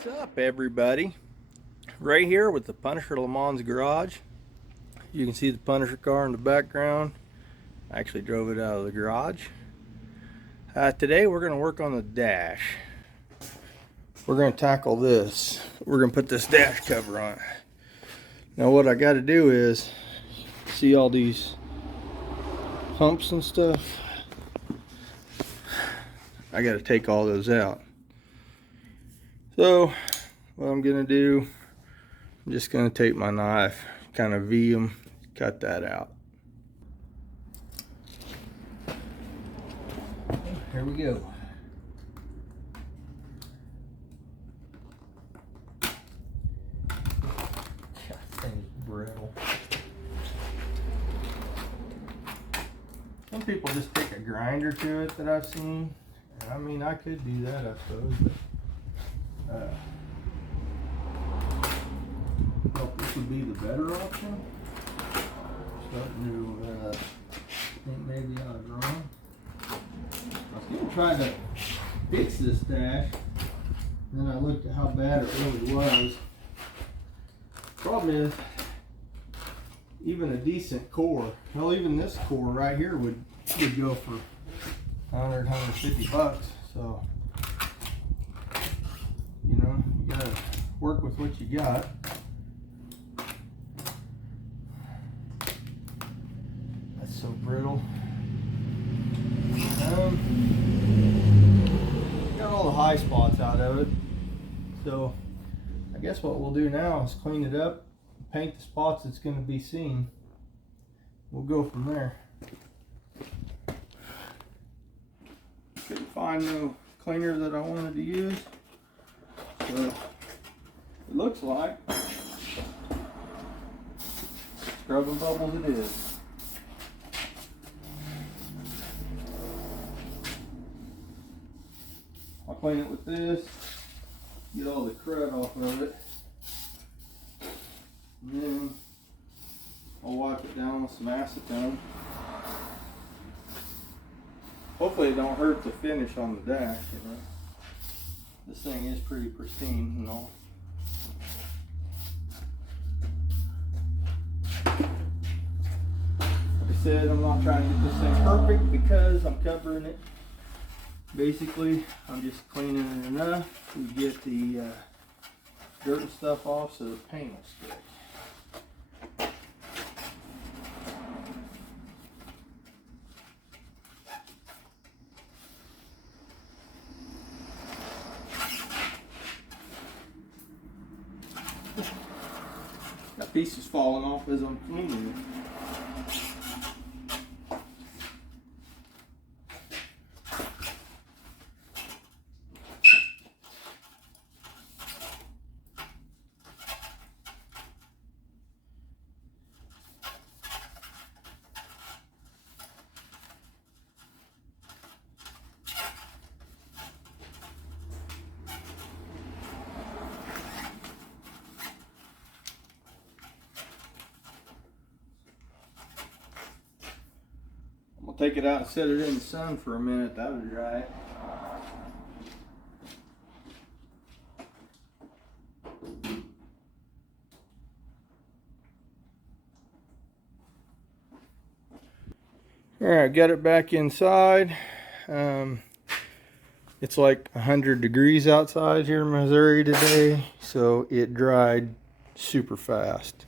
What's up, everybody? Right here with the Pontiac Lemans garage. You can see the Punisher car in the background. I actually drove it out of the garage. Today we're going to work on the dash. We're going to tackle this. We're going to put this dash cover on. Now what I got to do is, see all these humps and stuff? I got to take all those out. So what I'm going to do, I'm just going to take my knife, kind of V them, cut that out. Here we go. God, thing's brittle. Some people just take a grinder to it that I've seen. I mean, I could do that, I suppose, but this would be the better option. Starting to think maybe I was wrong. I was going to try to fix this dash, then I looked at how bad it really was. Problem is, even a decent core, well, even this core right here would go for 100, 150 bucks. So, you know, you gotta work with what you got. That's so brittle. Got all the high spots out of it. So I guess what we'll do now is clean it up, paint the spots that's going to be seen. We'll go from there. Couldn't find no cleaner that I wanted to use. So it looks like Scrub and Bubbles it is. I'll clean it with this, get all the crud off of it, and then I'll wipe it down with some acetone. Hopefully it don't hurt the finish on the dash, you know. This thing is pretty pristine and all. Like I said, I'm not trying to get this thing perfect because I'm covering it. Basically, I'm just cleaning it enough to get the dirt and stuff off so the paint will stick. Got pieces falling off as I'm cleaning it. Take it out and set it in the sun for a minute, that would dry it. Alright, got it back inside. It's like 100 degrees outside here in Missouri today, so it dried super fast.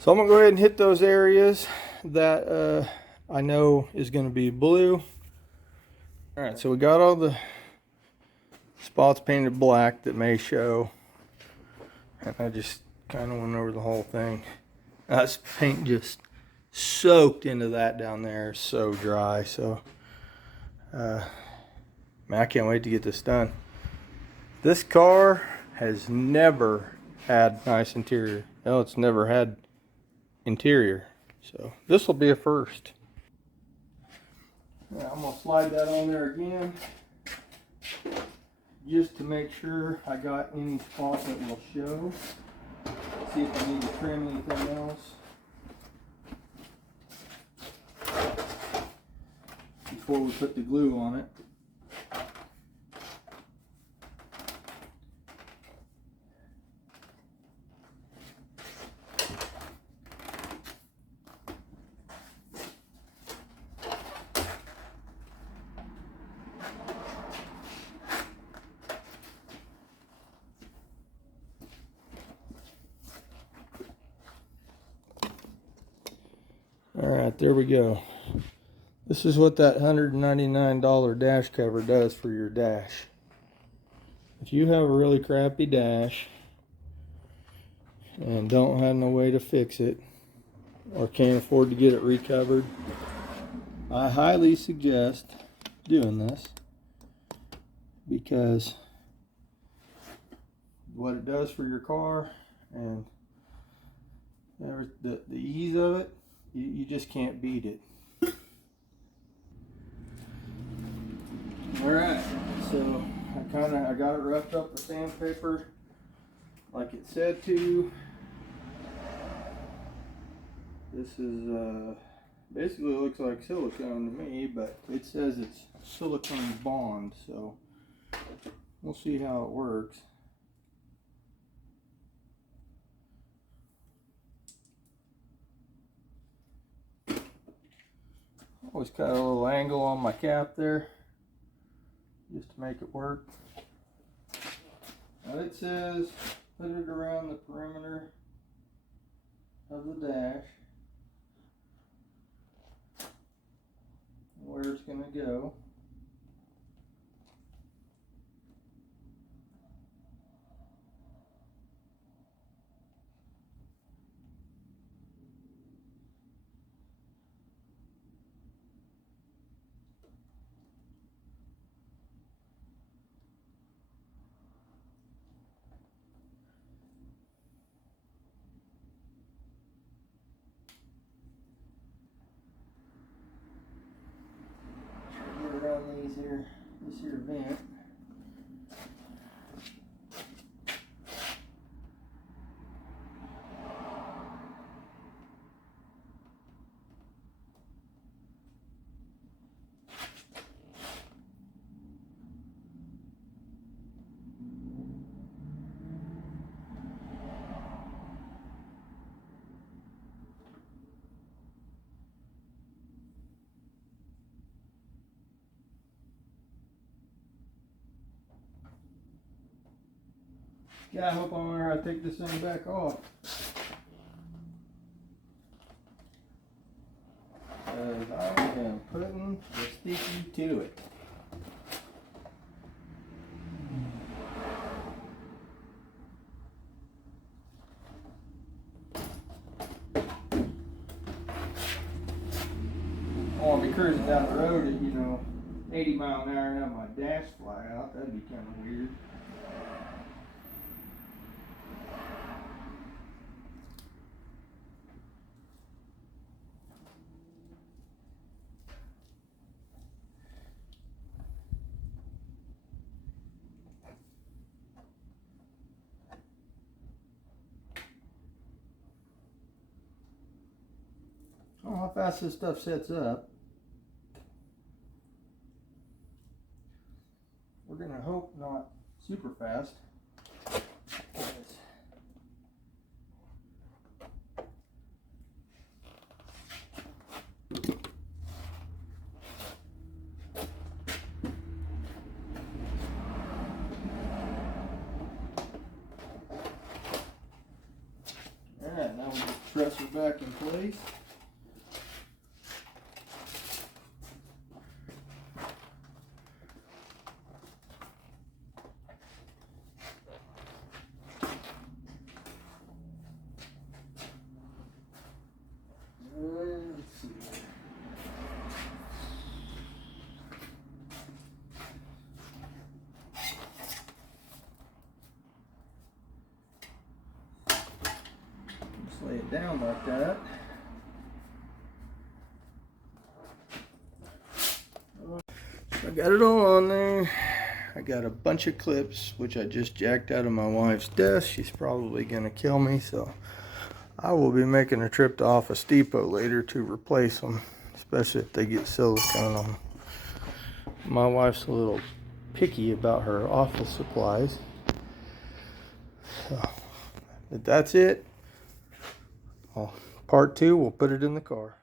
So I'm going to go ahead and hit those areas that I know is going to be blue. Alright, so we got all the spots painted black that may show. And I just kind of went over the whole thing. That's paint just soaked into that down there. It's so dry. So, man, I can't wait to get this done. This car has never had nice interior. No, it's never had interior. So this will be a first. Yeah, I'm going to slide that on there again just to make sure I got any spots that will show. See if I need to trim anything else. Before we put the glue on it. Alright, there we go. This is what that $199 dash cover does for your dash. If you have a really crappy dash and don't have no way to fix it or can't afford to get it recovered, I highly suggest doing this, because what it does for your car and the ease of it, you just can't beat it. Alright, so I got it wrapped up with sandpaper like it said to. This is basically looks like silicone to me, but it says it's silicone bond, so we'll see how it works. Always got a little angle on my cap there just to make it work. Now it says put it around the perimeter of the dash, where it's going to go. Around this here vent. Yeah, I hope I'm gonna take this thing back off. Because I am putting the sticky to it. I want to be cruising down the road at, 80 mile an hour and have my dash fly out. That'd be kind of weird. I don't know how fast this stuff sets up. We're going to hope not super fast. Alright, now we get the dresser back in place. Lay it down like that. So I got it all on there. I got a bunch of clips which I just jacked out of my wife's desk. She's probably gonna kill me, so I will be making a trip to Office Depot later to replace them, especially if they get silicone on them. My wife's a little picky about her office supplies. So, but that's it. Part 2, we'll put it in the car.